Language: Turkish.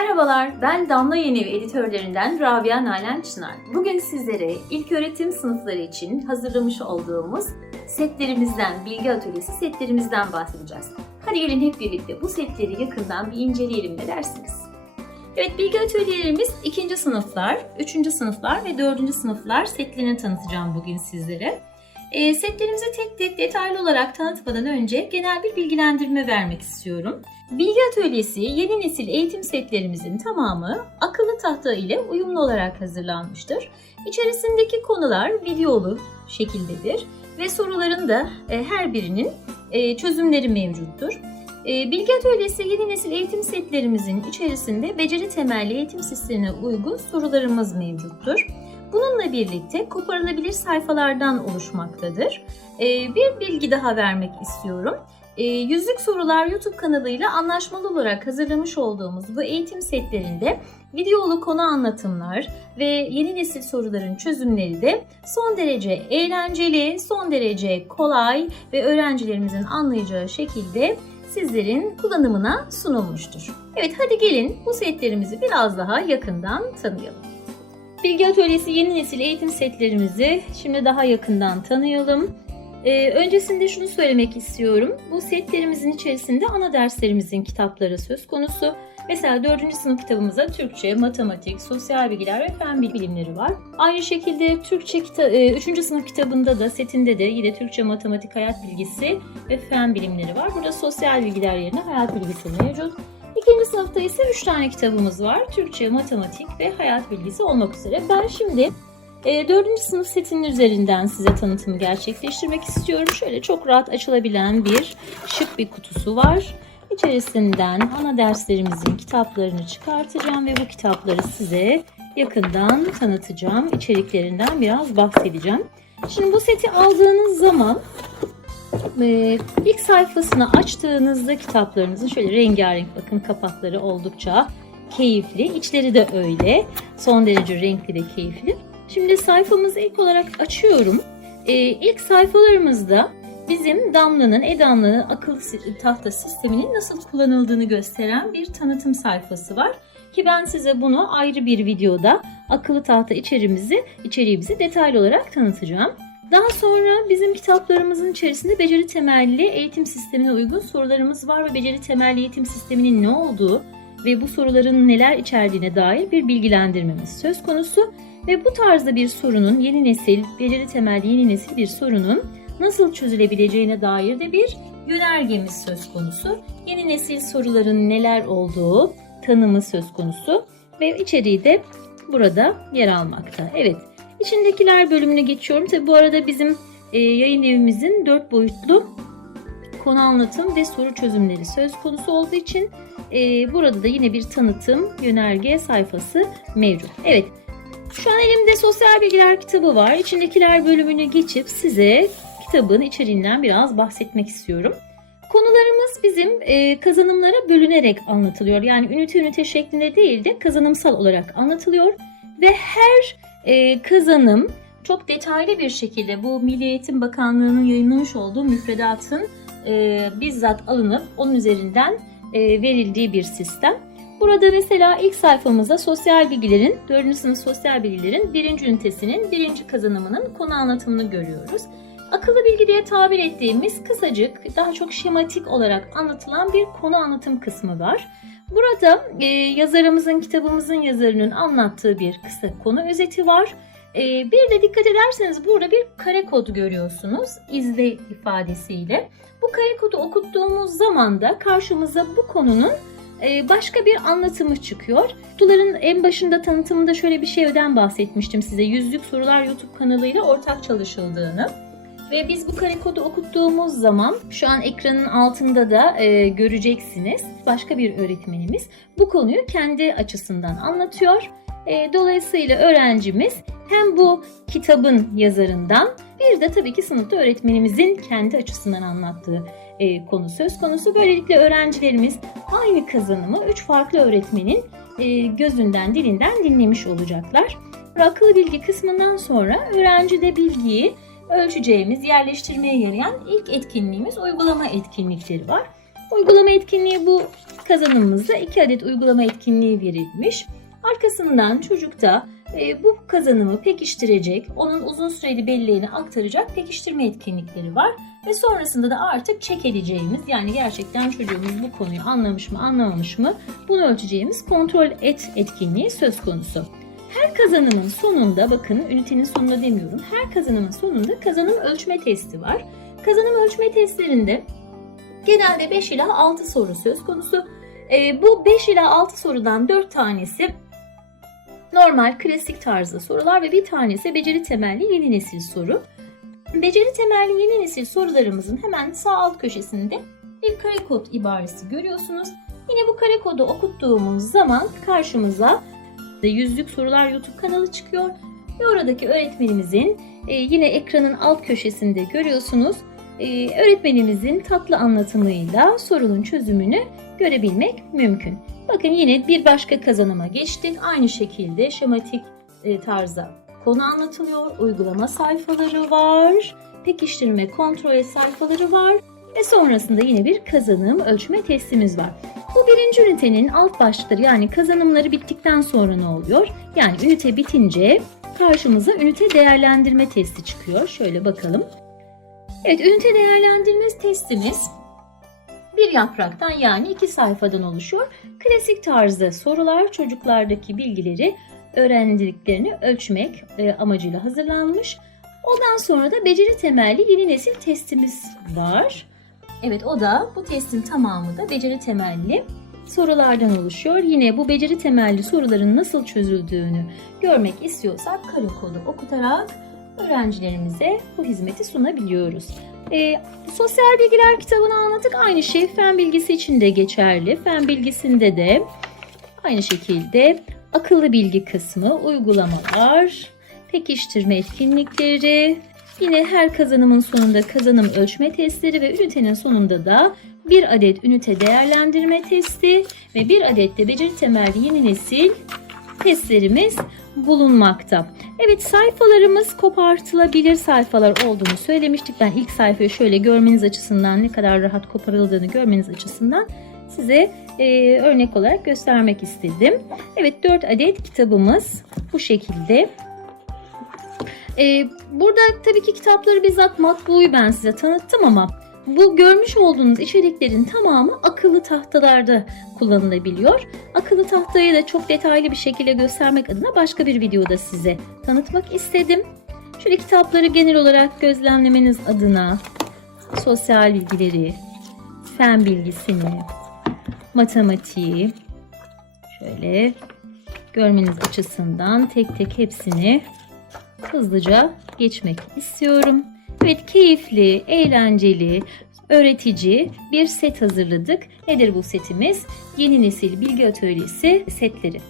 Merhabalar, ben Damla Yenevi editörlerinden Rabia Nalan Çınar. Bugün sizlere ilk öğretim sınıfları için hazırlamış olduğumuz setlerimizden, bilgi atölyesi setlerimizden bahsedeceğiz. Hadi gelin hep birlikte bu setleri yakından bir inceleyelim ne dersiniz? Evet, bilgi atölyelerimiz ikinci sınıflar, üçüncü sınıflar ve dördüncü sınıflar setlerini tanıtacağım bugün sizlere. E, setlerimizi tek tek detaylı olarak tanıtmadan önce genel bir bilgilendirme vermek istiyorum. Bilgi Atölyesi yeni nesil eğitim setlerimizin tamamı akıllı tahta ile uyumlu olarak hazırlanmıştır. İçerisindeki konular videolu şekildedir ve soruların da e, her birinin e, çözümleri mevcuttur. E, Bilgi Atölyesi yeni nesil eğitim setlerimizin içerisinde beceri temelli eğitim sistemine uygun sorularımız mevcuttur. Bununla birlikte koparılabilir sayfalardan oluşmaktadır. E, bir bilgi daha vermek istiyorum. E, Yüzlük Sorular YouTube kanalıyla anlaşmalı olarak hazırlamış olduğumuz bu eğitim setlerinde videolu konu anlatımlar ve yeni nesil soruların çözümleri de son derece eğlenceli, son derece kolay ve öğrencilerimizin anlayacağı şekilde sizlerin kullanımına sunulmuştur. Evet hadi gelin bu setlerimizi biraz daha yakından tanıyalım. Bilgi Atölyesi yeni nesil eğitim setlerimizi şimdi daha yakından tanıyalım. Ee, öncesinde şunu söylemek istiyorum. Bu setlerimizin içerisinde ana derslerimizin kitapları söz konusu. Mesela 4. sınıf kitabımızda Türkçe, matematik, sosyal bilgiler ve fen bilimleri var. Aynı şekilde Türkçe kita- 3. sınıf kitabında da setinde de yine Türkçe, matematik, hayat bilgisi ve fen bilimleri var. Burada sosyal bilgiler yerine hayat bilgisi mevcut. İkinci sınıfta ise 3 tane kitabımız var. Türkçe, matematik ve hayat bilgisi olmak üzere. Ben şimdi e, 4. sınıf setinin üzerinden size tanıtımı gerçekleştirmek istiyorum. Şöyle çok rahat açılabilen bir şık bir kutusu var. İçerisinden ana derslerimizin kitaplarını çıkartacağım ve bu kitapları size yakından tanıtacağım. İçeriklerinden biraz bahsedeceğim. Şimdi bu seti aldığınız zaman e, ilk sayfasını açtığınızda kitaplarınızın şöyle rengarenk bakın kapakları oldukça keyifli. İçleri de öyle. Son derece renkli ve keyifli. Şimdi sayfamızı ilk olarak açıyorum. Ee, ilk sayfalarımızda bizim Damla'nın, E-Damla'nın akıllı si- tahta sisteminin nasıl kullanıldığını gösteren bir tanıtım sayfası var. Ki ben size bunu ayrı bir videoda akıllı tahta içerimizi, içeriğimizi detaylı olarak tanıtacağım. Daha sonra bizim kitaplarımızın içerisinde beceri temelli eğitim sistemine uygun sorularımız var ve beceri temelli eğitim sisteminin ne olduğu ve bu soruların neler içerdiğine dair bir bilgilendirmemiz söz konusu. Ve bu tarzda bir sorunun yeni nesil, beceri temelli yeni nesil bir sorunun nasıl çözülebileceğine dair de bir yönergemiz söz konusu. Yeni nesil soruların neler olduğu tanımı söz konusu ve içeriği de burada yer almakta. Evet, içindekiler bölümüne geçiyorum. Tabi bu arada bizim e, yayın evimizin dört boyutlu konu anlatım ve soru çözümleri söz konusu olduğu için e, burada da yine bir tanıtım yönerge sayfası mevcut. Evet, şu an elimde sosyal bilgiler kitabı var. İçindekiler bölümüne geçip size kitabın içeriğinden biraz bahsetmek istiyorum. Konularımız bizim e, kazanımlara bölünerek anlatılıyor. Yani ünite ünite şeklinde değil de kazanımsal olarak anlatılıyor. Ve her e, kazanım çok detaylı bir şekilde bu Milli Eğitim Bakanlığı'nın yayınlamış olduğu müfredatın e, bizzat alınıp onun üzerinden e, verildiği bir sistem. Burada mesela ilk sayfamızda sosyal bilgilerin, 4. sınıf sosyal bilgilerin birinci ünitesinin birinci kazanımının konu anlatımını görüyoruz. Akıllı bilgi diye tabir ettiğimiz kısacık, daha çok şematik olarak anlatılan bir konu anlatım kısmı var. Burada e, yazarımızın, kitabımızın yazarının anlattığı bir kısa konu özeti var. E, bir de dikkat ederseniz burada bir kare kod görüyorsunuz izle ifadesiyle. Bu kare kodu okuttuğumuz zaman da karşımıza bu konunun e, başka bir anlatımı çıkıyor. Kutuların en başında tanıtımında şöyle bir şeyden bahsetmiştim size. Yüzlük Sorular YouTube kanalıyla ortak çalışıldığını. Ve biz bu kare kodu okuttuğumuz zaman şu an ekranın altında da e, göreceksiniz. Başka bir öğretmenimiz bu konuyu kendi açısından anlatıyor. E, dolayısıyla öğrencimiz hem bu kitabın yazarından bir de tabii ki sınıfta öğretmenimizin kendi açısından anlattığı e, konu söz konusu. Böylelikle öğrencilerimiz aynı kazanımı üç farklı öğretmenin e, gözünden, dilinden dinlemiş olacaklar. Akıllı bilgi kısmından sonra öğrencide bilgiyi ölçeceğimiz, yerleştirmeye yarayan ilk etkinliğimiz uygulama etkinlikleri var. Uygulama etkinliği bu kazanımımızda 2 adet uygulama etkinliği verilmiş. Arkasından çocukta e, bu kazanımı pekiştirecek, onun uzun süreli belleğine aktaracak pekiştirme etkinlikleri var. Ve sonrasında da artık çek edeceğimiz yani gerçekten çocuğumuz bu konuyu anlamış mı anlamamış mı bunu ölçeceğimiz kontrol et etkinliği söz konusu. Her kazanımın sonunda bakın ünitenin sonunda demiyorum her kazanımın sonunda kazanım ölçme testi var. Kazanım ölçme testlerinde genelde 5 ila 6 soru söz konusu. Ee, bu 5 ila 6 sorudan 4 tanesi normal klasik tarzda sorular ve bir tanesi beceri temelli yeni nesil soru. Beceri temelli yeni nesil sorularımızın hemen sağ alt köşesinde bir kare kod ibaresi görüyorsunuz. Yine bu kare kodu okuttuğumuz zaman karşımıza yüzlük sorular YouTube kanalı çıkıyor. Ve oradaki öğretmenimizin e, yine ekranın alt köşesinde görüyorsunuz. E, öğretmenimizin tatlı anlatımıyla sorunun çözümünü görebilmek mümkün. Bakın yine bir başka kazanıma geçtik. Aynı şekilde şematik e, tarzda konu anlatılıyor. Uygulama sayfaları var. Pekiştirme kontrol sayfaları var. Ve sonrasında yine bir kazanım ölçme testimiz var. Bu birinci ünitenin alt başlıkları yani kazanımları bittikten sonra ne oluyor? Yani ünite bitince karşımıza ünite değerlendirme testi çıkıyor. Şöyle bakalım. Evet ünite değerlendirme testimiz bir yapraktan yani iki sayfadan oluşuyor. Klasik tarzda sorular çocuklardaki bilgileri öğrendiklerini ölçmek e, amacıyla hazırlanmış. Ondan sonra da beceri temelli yeni nesil testimiz var. Evet o da bu testin tamamı da beceri temelli sorulardan oluşuyor. Yine bu beceri temelli soruların nasıl çözüldüğünü görmek istiyorsak kare kodu okutarak öğrencilerimize bu hizmeti sunabiliyoruz. Ee, sosyal bilgiler kitabını anlattık. Aynı şey fen bilgisi için de geçerli. Fen bilgisinde de aynı şekilde akıllı bilgi kısmı, uygulamalar, pekiştirme etkinlikleri, yine her kazanımın sonunda kazanım ölçme testleri ve ünitenin sonunda da bir adet ünite değerlendirme testi ve bir adet de beceri temelli yeni nesil testlerimiz bulunmakta. Evet sayfalarımız kopartılabilir sayfalar olduğunu söylemiştik. Ben ilk sayfayı şöyle görmeniz açısından ne kadar rahat koparıldığını görmeniz açısından size e, örnek olarak göstermek istedim. Evet 4 adet kitabımız bu şekilde. E, burada tabii ki kitapları bizzat matbuyu ben size tanıttım ama bu görmüş olduğunuz içeriklerin tamamı akıllı tahtalarda kullanılabiliyor. Akıllı tahtayı da çok detaylı bir şekilde göstermek adına başka bir videoda size tanıtmak istedim. Şöyle kitapları genel olarak gözlemlemeniz adına sosyal bilgileri, fen bilgisini, matematiği şöyle görmeniz açısından tek tek hepsini hızlıca geçmek istiyorum. Evet keyifli, eğlenceli, öğretici bir set hazırladık. Nedir bu setimiz? Yeni nesil bilgi atölyesi setleri.